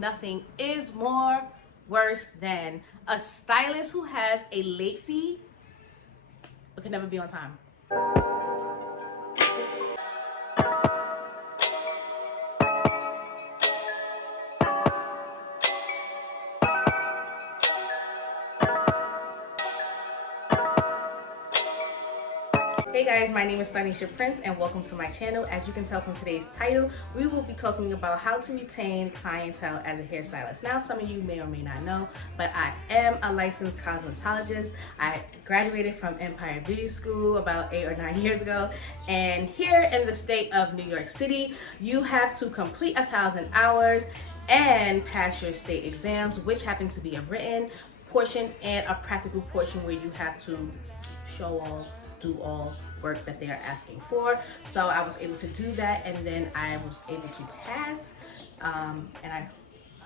Nothing is more worse than a stylist who has a late fee but can never be on time. Hey guys, my name is Starneshaprince and welcome to my channel. As you can tell from today's title, we will be talking about how to retain clientele as a hairstylist. Now, some of you may or may not know, but I am a licensed cosmetologist. I graduated from Empire Beauty School about 8 or 9 years ago. And here in the state of New York City, you have to complete 1,000 hours and pass your state exams, which happen to be a written portion and a practical portion where you have to show all, do all work that they are asking for. So I was able to do that, and then I was able to pass and I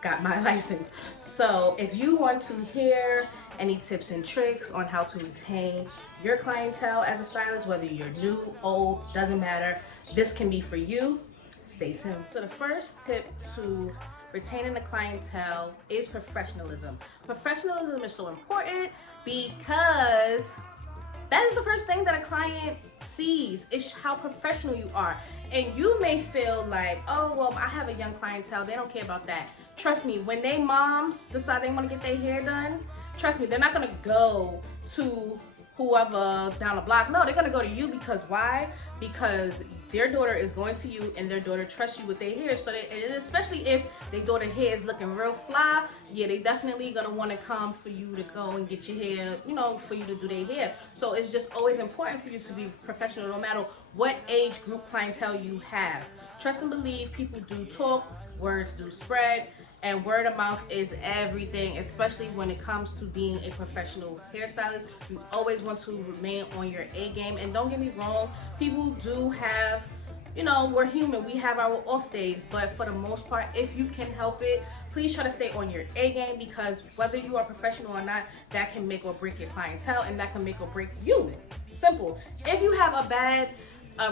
got my license. So if you want to hear any tips and tricks on how to retain your clientele as a stylist, whether you're new, old, doesn't matter, this can be for you. Stay tuned. So the first tip to retaining the clientele is professionalism. Professionalism is so important because that is the first thing that a client sees, is how professional you are. And you may feel like, oh, well, I have a young clientele, they don't care about that. Trust me, when they moms decide they want to get their hair done, trust me, they're not going to go to whoever down the block. No, they're going to go to you. Because why? Because their daughter is going to you and their daughter trusts you with their hair. So and especially if their daughter hair is looking real fly, yeah, they definitely gonna want to come for you to go and get your hair, you know, for you to do their hair. So it's just always important for you to be professional no matter what age group clientele you have. Trust and believe, people do talk, words do spread, and word of mouth is everything, especially when it comes to being a professional hairstylist. You always want to remain on your A game. And don't get me wrong, people do have, you know, we're human, we have our off days, but for the most part, if you can help it, please try to stay on your A game, because whether you are professional or not, that can make or break your clientele, and that can make or break you. Simple. If you have a bad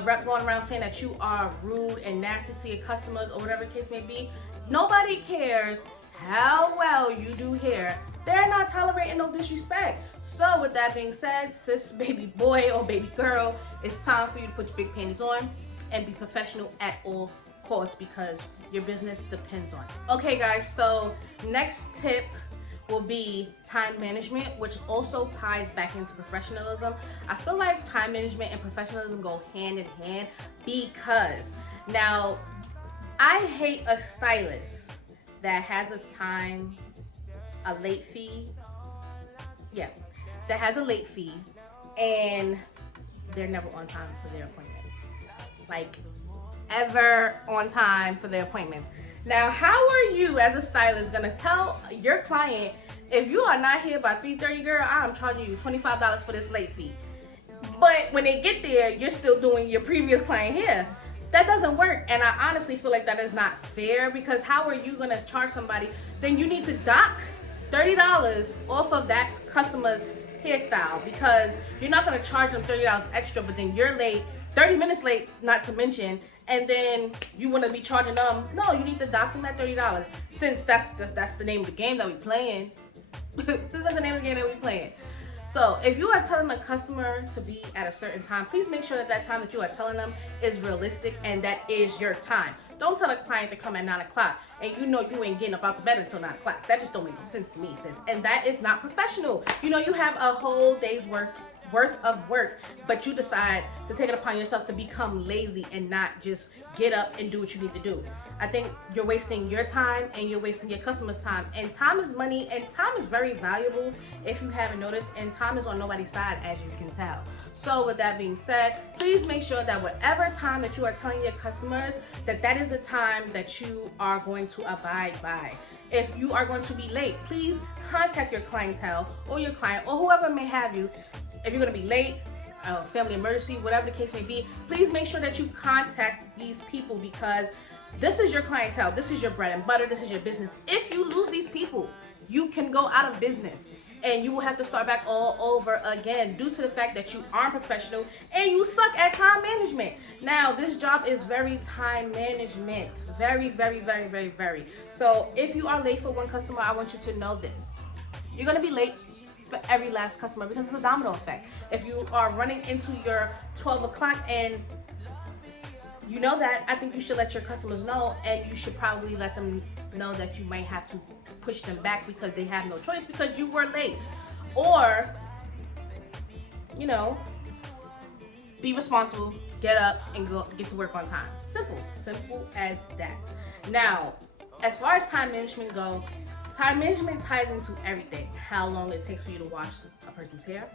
rep going around saying that you are rude and nasty to your customers or whatever the case may be, nobody cares how well you do hair. They're not tolerating no disrespect. So with that being said, sis, baby boy or baby girl, it's time for you to put your big panties on and be professional at all costs, because your business depends on it. Okay guys, so next tip will be time management, which also ties back into professionalism. I feel like time management and professionalism go hand in hand, because now I hate a stylist that has a late fee. Yeah, that has a late fee and they're never on time for their appointments. Like, ever on time for their appointments. Now, how are you as a stylist gonna tell your client, if you are not here by 3:30, girl, I'm charging you $25 for this late fee? But when they get there, you're still doing your previous client hair. That doesn't work, and I honestly feel like that is not fair, because how are you gonna charge somebody? Then you need to dock $30 off of that customer's hairstyle, because you're not gonna charge them $30 extra, but then you're late, 30 minutes late, not to mention, and then you wanna be charging them. No, you need to dock them that $30, since that's the name of the game that we playing. Since that's the name of the game that we playing. So if you are telling a customer to be at a certain time, please make sure that that time that you are telling them is realistic and that is your time. Don't tell a client to come at 9 o'clock and you know you ain't getting up out the bed until 9 o'clock. That just don't make no sense to me, sis. And that is not professional. You know, you have a whole day's worth of work, but you decide to take it upon yourself to become lazy and not just get up and do what you need to do. I think you're wasting your time and you're wasting your customers' time. And time is money, and time is very valuable if you haven't noticed, and time is on nobody's side, as you can tell. So with that being said, please make sure that whatever time that you are telling your customers, that is the time that you are going to abide by. If you are going to be late, please contact your clientele or your client or whoever may have you. If you're going to be late, family emergency, whatever the case may be, please make sure that you contact these people, because this is your clientele, this is your bread and butter, this is your business. If you lose these people, you can go out of business. and you will have to start back all over again due to the fact that you aren't professional and you suck at time management. Now, this job is very time management. Very, very, very, very, very. So if you are late for one customer, I want you to know this. You're going to be late for every last customer because it's a domino effect. If you are running into your 12 o'clock and you know that, I think you should let your customers know, and you should probably let them know that you might have to push them back because they have no choice because you were late. Or, you know, be responsible, get up and go get to work on time. Simple as that. Now, as far as time management goes, time management ties into everything. How long it takes for you to wash a person's hair,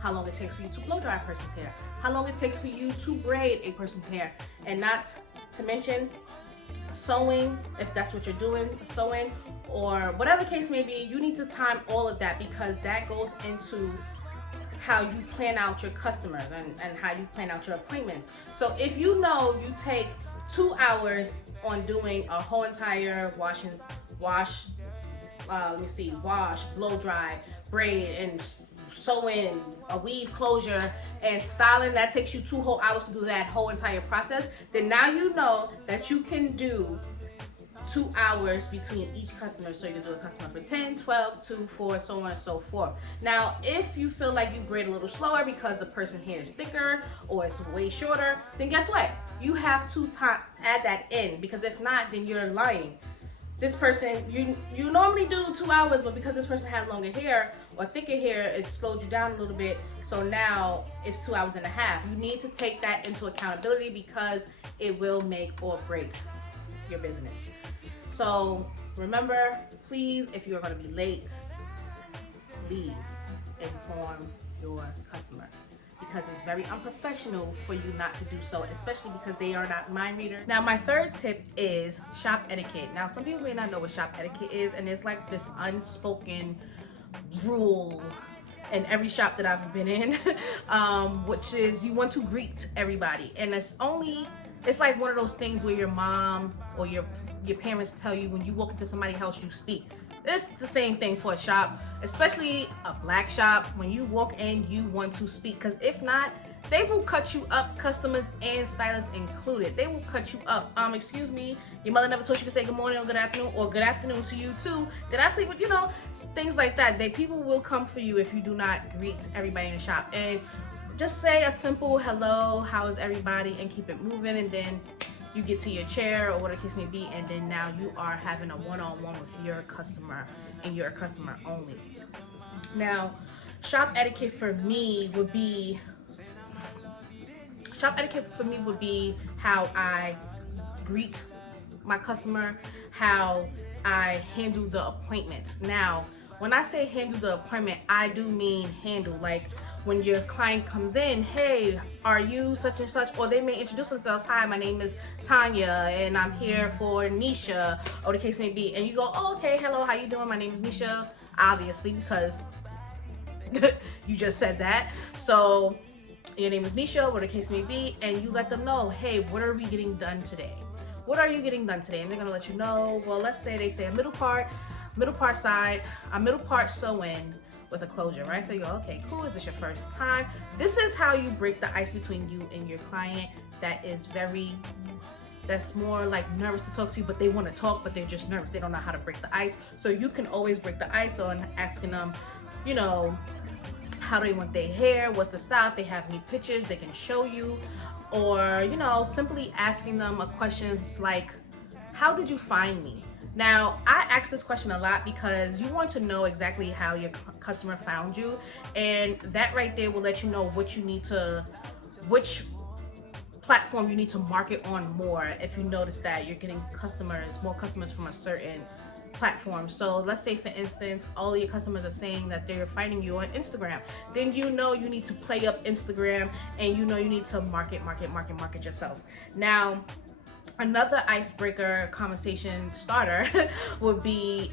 how long it takes for you to blow dry a person's hair, how long it takes for you to braid a person's hair, and not to mention sewing, if that's what you're doing, sewing, or whatever case may be. You need to time all of that because that goes into how you plan out your customers and how you plan out your appointments. So if you know you take 2 hours on doing a whole entire wash, blow dry, braid, and sewing, a weave closure, and styling, that takes you 2 whole hours to do that whole entire process, then now you know that you can do 2 hours between each customer. So you can do a customer for 10, 12, 2, 4, so on and so forth. Now, if you feel like you braid a little slower because the person's hair is thicker or it's way shorter, then guess what? You have to add that in, because if not, then you're lying. This person, you normally do 2 hours, but because this person had longer hair or thicker hair, it slowed you down a little bit. So now it's 2 hours and a half. You need to take that into accountability because it will make or break your business. So remember, please, if you're going to be late, please inform your customer, because it's very unprofessional for you not to do so, especially because they are not mind readers. Now, my third tip is shop etiquette. Now, some people may not know what shop etiquette is, and it's like this unspoken rule in every shop that I've been in, which is you want to greet everybody. And it's like one of those things where your mom or your parents tell you when you walk into somebody's house, you speak. It's the same thing for a shop, especially a black shop. When you walk in, you want to speak, because if not, they will cut you up, customers and stylists included. They will cut you up. Excuse me, your mother never told you to say good morning or good afternoon, or good afternoon to you too. Did I sleep with, things like that. People will come for you if you do not greet everybody in the shop. And just say a simple hello, how is everybody, and keep it moving, and then you get to your chair or whatever the case may be, and then now you are having a one-on-one with your customer and your customer only. Now, shop etiquette for me would be how I greet my customer, how I handle the appointment. Now, when I say handle the appointment, I do mean handle, like when your client comes in, hey, are you such and such? Or they may introduce themselves, hi, my name is Tanya, and I'm here for Nisha, or the case may be. And you go, oh, okay, hello, how you doing? My name is Nisha, obviously, because you just said that. So your name is Nisha, whatever the case may be, and you let them know, hey, what are we getting done today? What are you getting done today? And they're gonna let you know, well, let's say they say a middle part side, a middle part sew-in with a closure, right? So you go, okay, cool, is this your first time? This is how you break the ice between you and your client that's more like nervous to talk to you, but they want to talk, but they're just nervous. They don't know how to break the ice. So you can always break the ice on asking them, how do they want their hair? What's the style? If they have any pictures, they can show you. Or, simply asking them a question like, how did you find me? Now, I ask this question a lot because you want to know exactly how your customer found you, and that right there will let you know which platform you need to market on more if you notice that you're getting more customers from a certain platform. So let's say, for instance, all your customers are saying that they're finding you on Instagram. Then you need to play up Instagram, and you need to market yourself. Now, another icebreaker conversation starter would be,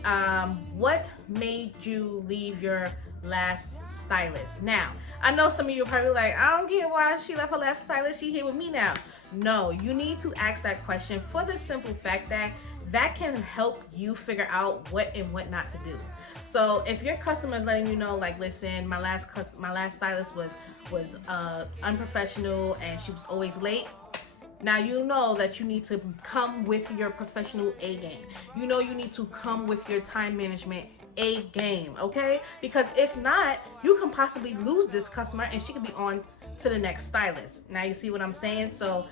what made you leave your last stylist? Now, I know some of you are probably like, I don't get why she left her last stylist. She here with me now. No, you need to ask that question for the simple fact that that can help you figure out what and what not to do. So if your customer is letting you know, like, listen, my last stylist was unprofessional and she was always late. Now you know that you need to come with your professional A game. You know you need to come with your time management A game, okay? Because if not, you can possibly lose this customer and she could be on to the next stylist. Now you see what I'm saying? So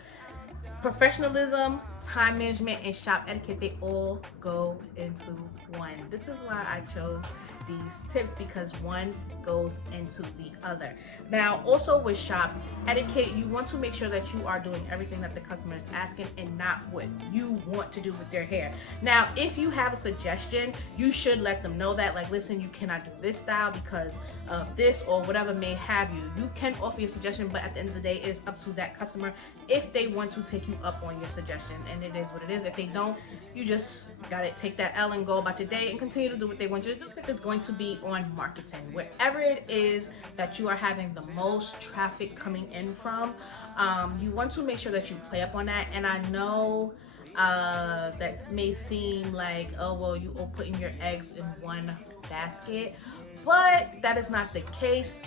professionalism, time management, and shop etiquette, they all go into one. This is why I chose these tips, because one goes into the other. Now, also with shop etiquette, you want to make sure that you are doing everything that the customer is asking and not what you want to do with their hair. Now, if you have a suggestion, you should let them know that, like, listen, you cannot do this style because of this or whatever may have you. You can offer your suggestion, but at the end of the day, it's up to that customer if they want to take you up on your suggestion, and it is what it is. If they don't, you just gotta take that L and go about your day and continue to do what they want you to do. If it's going to be on marketing, wherever it is that you are having the most traffic coming in from, you want to make sure that you play up on that. And I know that may seem like, oh well, you all putting your eggs in one basket, but that is not the case.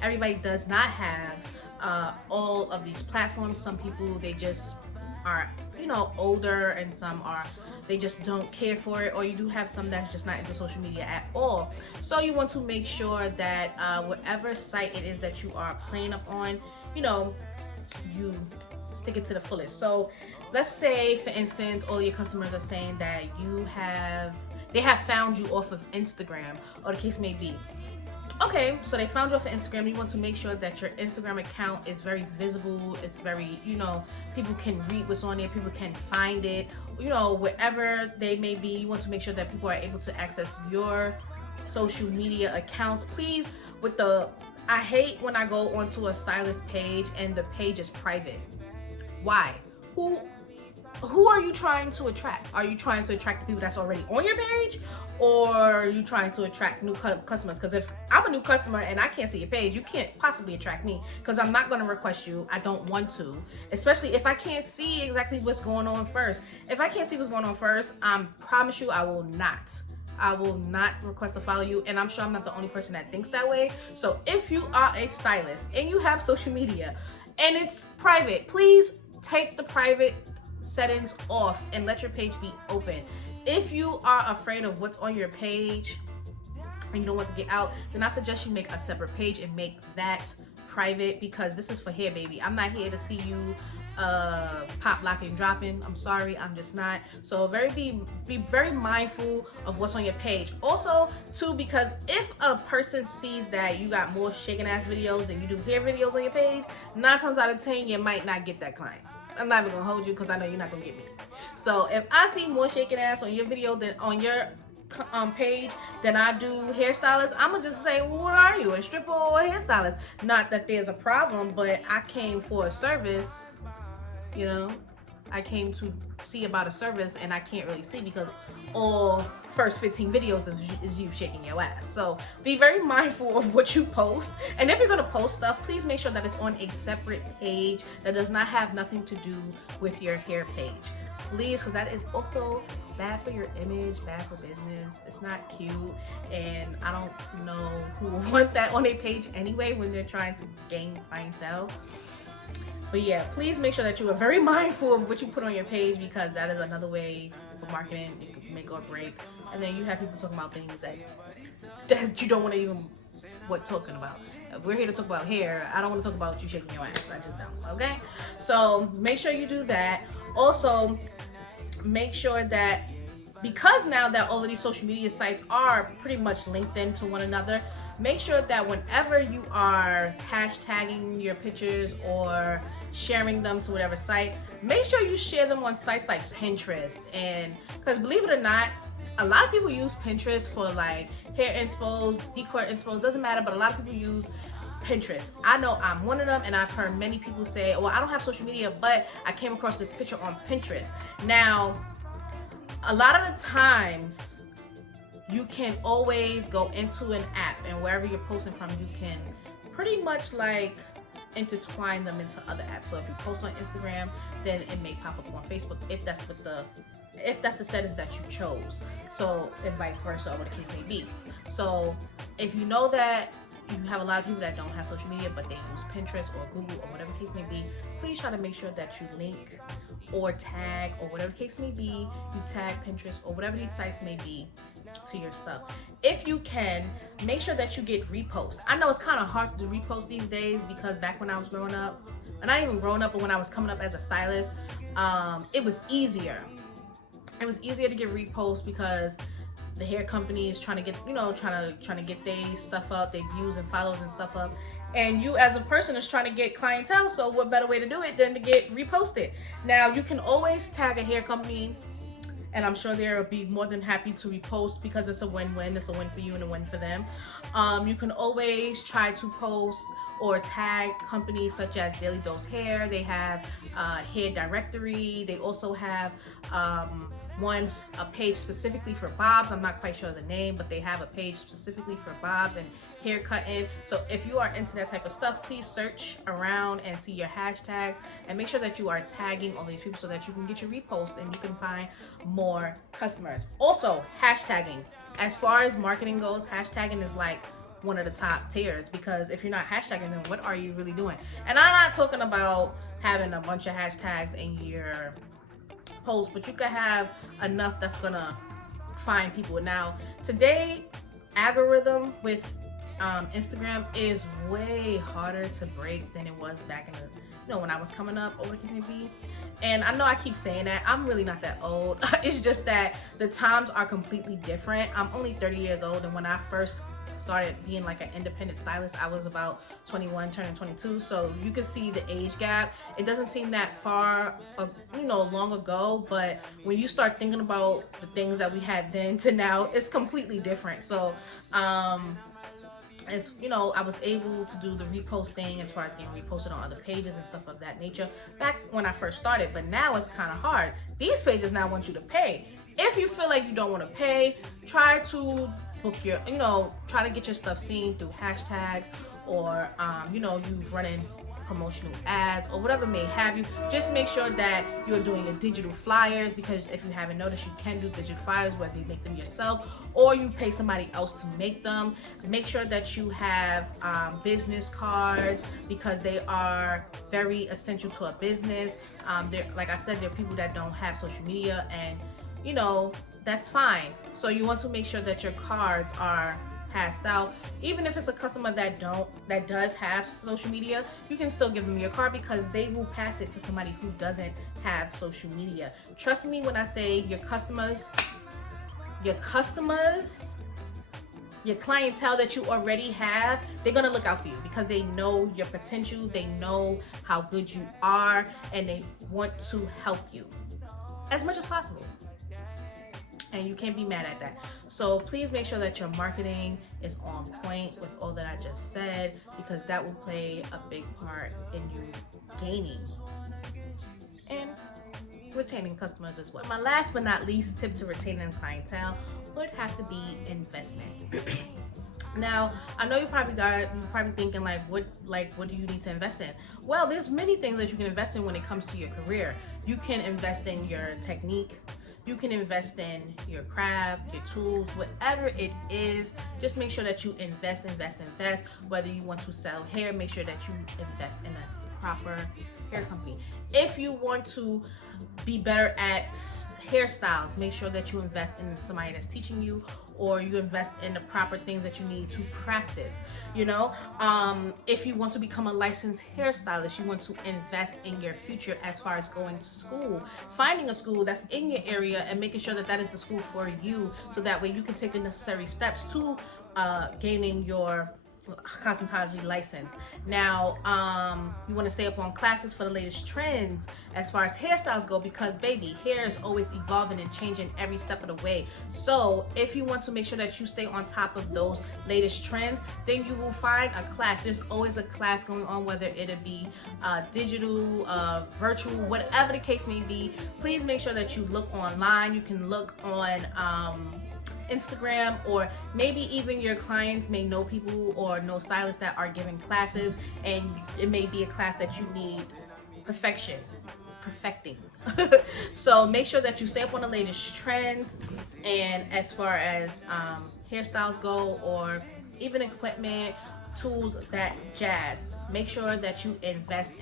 Everybody does not have all of these platforms. Some people, they just are, you know, older, and some are, they just don't care for it, or you do have some that's just not into social media at all. So you want to make sure that whatever site it is that you are playing up on, you know, you stick it to the fullest. So let's say, for instance, all your customers are saying that they have found you off of Instagram, or the case may be. Okay, so they found you off of Instagram. You want to make sure that your Instagram account is very visible. It's very, you know, people can read what's on there. People can find it. You know, wherever they may be, you want to make sure that people are able to access your social media accounts. Please, I hate when I go onto a stylist page and the page is private. Why? Who are you trying to attract? Are you trying to attract the people that's already on your page, or are you trying to attract new customers? Because if I'm a new customer and I can't see your page, you can't possibly attract me, because I'm not going to request you. I don't want to, especially if I can't see exactly what's going on first. If I can't see what's going on first, I promise you I will not request to follow you, and I'm sure I'm not the only person that thinks that way. So if you are a stylist and you have social media and it's private, please take the private settings off and let your page be open. If you are afraid of what's on your page and you don't want to get out, then I suggest you make a separate page and make that private, because this is for hair, baby. I'm not here to see you pop, locking, dropping. I'm sorry, I'm just not. So be very mindful of what's on your page. Also too, because if a person sees that you got more shaking ass videos than you do hair videos on your page, 9 times out of 10 you might not get that client. I'm not even gonna hold you, because I know you're not gonna get me. So if I see more shaking ass on your video than on your page than I do hairstylist, I'm gonna just say, well, what are you, a stripper or a hairstylist? Not that there's a problem, but I came for a service, you know. I came to see about a service, and I can't really see because all first 15 videos is you shaking your ass. So be very mindful of what you post, and if you're gonna post stuff, please make sure that it's on a separate page that does not have nothing to do with your hair page, please, because that is also bad for your image, bad for business. It's not cute, and I don't know who will want that on a page anyway when they're trying to gain clientele. But yeah, please make sure that you are very mindful of what you put on your page, because that is another way of marketing. You can make or break. And then you have people talking about things that you don't want to even talking about. If we're here to talk about hair, I don't want to talk about you shaking your ass. I just don't. Okay? So make sure you do that. Also, make sure that, because now that all of these social media sites are pretty much linked into one another, make sure that whenever you are hashtagging your pictures or sharing them to whatever site, make sure you share them on sites like Pinterest. And because believe it or not, a lot of people use Pinterest for like hair inspos, decor inspos, doesn't matter, but a lot of people use Pinterest. I know I'm one of them, and I've heard many people say, well, I don't have social media, but I came across this picture on Pinterest. Now, a lot of the times, you can always go into an app, and wherever you're posting from, you can pretty much like intertwine them into other apps. So if you post on Instagram, then it may pop up on Facebook if that's the settings that you chose. So, and vice versa, or what the case may be. So if you know that you have a lot of people that don't have social media, but they use Pinterest or Google or whatever the case may be, please try to make sure that you link or tag, or whatever the case may be, you tag Pinterest or whatever these sites may be to your stuff. If you can, make sure that you get reposts. I know it's kind of hard to do reposts these days, because back when I was growing up, and not even growing up, but when I was coming up as a stylist, it was easier. It was easier to get reposts because the hair company is trying to get, trying to get their stuff up, their views and follows and stuff up. And you as a person is trying to get clientele, so what better way to do it than to get reposted? Now, you can always tag a hair company, and I'm sure they'll be more than happy to repost, because it's a win-win. It's a win for you and a win for them. You can always try to post or tag companies such as Daily Dose Hair. They have hair directory. They also have a page specifically for bobs. I'm not quite sure the name, but they have a page specifically for bobs and hair cutting. So if you are into that type of stuff, please search around and see your hashtag, and make sure that you are tagging all these people so that you can get your repost and you can find more customers. Also, hashtagging. As far as marketing goes, hashtagging is like one of the top tiers, because if you're not hashtagging, then what are you really doing? And I'm not talking about having a bunch of hashtags in your post, but you could have enough that's gonna find people. Now, today, algorithm with Instagram is way harder to break than it was back in the, when I was coming up, or what it can be. And I know I keep saying that, I'm really not that old. It's just that the times are completely different. I'm only 30 years old, and when I first started being like an independent stylist, I was about 21 turning 22, so you can see the age gap. It doesn't seem that far long ago, but when you start thinking about the things that we had then to now, it's completely different. So as I was able to do the repost thing as far as getting reposted on other pages and stuff of that nature back when I first started, but now it's kind of hard. These pages now want you to pay. If you feel like you don't want to pay, try to book your, try to get your stuff seen through hashtags, or you running promotional ads or whatever may have you. Just make sure that you're doing your digital flyers, because if you haven't noticed, you can do digital flyers, whether you make them yourself or you pay somebody else to make them. Make sure that you have business cards, because they are very essential to a business. Like I said, there are people that don't have social media, and that's fine. So you want to make sure that your cards are passed out. Even if it's a customer that does have social media, you can still give them your card, because they will pass it to somebody who doesn't have social media. Trust me when I say your customers, your clientele that you already have, they're gonna look out for you, because they know your potential, they know how good you are, and they want to help you as much as possible. And you can't be mad at that. So please make sure that your marketing is on point with all that I just said, because that will play a big part in you gaining and retaining customers as well. My last but not least tip to retaining clientele would have to be investment. Now, I know you're probably thinking what do you need to invest in? Well, there's many things that you can invest in when it comes to your career. You can invest in your technique. You can invest in your craft, your tools, whatever it is. Just make sure that you invest. Whether you want to sell hair, make sure that you invest in a proper hair company. If you want to be better at hairstyles, make sure that you invest in somebody that's teaching you, or you invest in the proper things that you need to practice. If you want to become a licensed hairstylist, you want to invest in your future as far as going to school, finding a school that's in your area and making sure that that is the school for you, so that way you can take the necessary steps to gaining your cosmetology license. Now, you want to stay up on classes for the latest trends as far as hairstyles go, because baby, hair is always evolving and changing every step of the way. So if you want to make sure that you stay on top of those latest trends, then you will find a class. There's always a class going on, whether it'll be digital, virtual, whatever the case may be. Please make sure that you look online. You can look on Instagram, or maybe even your clients may know people or know stylists that are giving classes, and it may be a class that you need perfecting. So make sure that you stay up on the latest trends, and as far as hairstyles go, or even equipment, tools, that jazz. Make sure that you invest,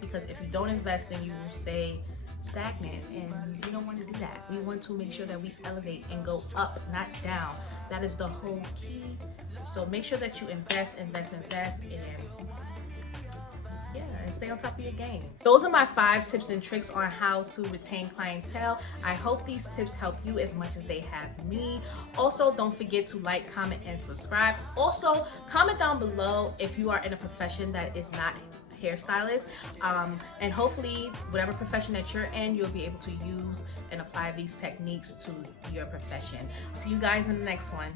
because if you don't invest, then you will stay stagnant, and we don't want to do that. We want to make sure that we elevate and go up, not down. That is the whole key. So make sure that you invest, and yeah, and stay on top of your game. Those are my 5 tips and tricks on how to retain clientele. I hope these tips help you as much as they have me. Also, don't forget to like, comment, and subscribe. Also, comment down below if you are in a profession that is not hairstylist, and hopefully whatever profession that you're in, you'll be able to use and apply these techniques to your profession. See you guys in the next one.